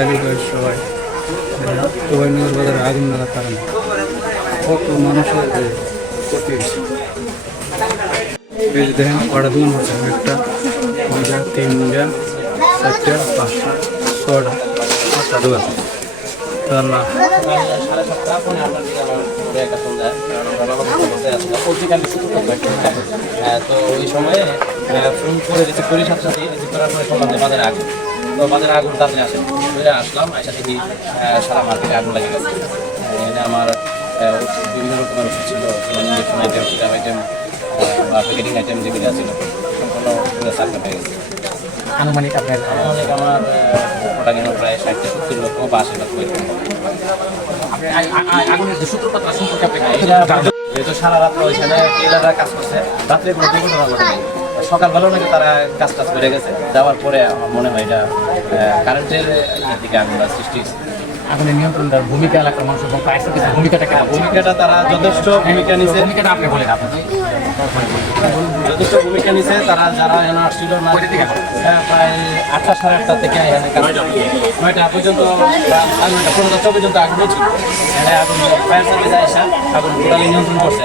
খালি হয়ে সবাই। উভয়নগর বাজারে আগুন লাগার কারণে। কত মানুষের ক্ষতি। এই দেখেন হচ্ছে একটা, দুইটা, তিনটা, চারটা, পাঁচটা ছটা পাঁচটা দোকান তো ওই ফোন করে রিসিভ করি সাথে সাথে, রিসিভ করার পরে বাজারে বাজারে আগুন তাড়াতাড়ি আসেন ধরে আসলাম আইসা দেখি সারা মার্কেটে আগুন লেগে গেছে। এখানে আমার বিভিন্ন রকমের ওষুধ ছিল ইঞ্জেকশন আইটেম সিরাম আইটেম বা প্যাকেটিং আইটেম যেগুলো ছিল সম্পূর্ণ পুরো সার্কা পেয়ে গেছে। আনুমানিক আপনার অনেক আমার ওটা কিনা প্রায় ষাটটা সত্তর লক্ষ বা আশি লক্ষ আগুনের সূত্রপাত সম্পর্কে আপনি যেহেতু সারা রাত ওইখানে টেলাররা কাজ করছে রাত্রে কোনো দুর্ঘটনা ঘটে নাই সকালবেলাও নাকি তারা কাজ টাজ করে গেছে যাওয়ার পরে আমার মনে হয় এটা কারেন্টের দিকে আগুন সৃষ্টি। আগুনের নিয়ন্ত্রণের ভূমিকা এলাকার মানুষ এবং ফায়ার সার্ভিসের ভূমিকাটা কেমন ভূমিকাটা তারা যথেষ্ট ভূমিকা নিছে ভূমিকাটা আপনি বলেন আপনি যথেষ্ট ভূমিকা নিছে তারা যারা এখানে আসছিল না হ্যাঁ, প্রায় আটটা সাড়ে আটটা থেকে এখানে নয়টা পর্যন্ত পনেরো দশটা পর্যন্ত আগুন ছিল এখানে ফায়ার সার্ভিস আসা আগুন টোটালি নিয়ন্ত্রণ করছে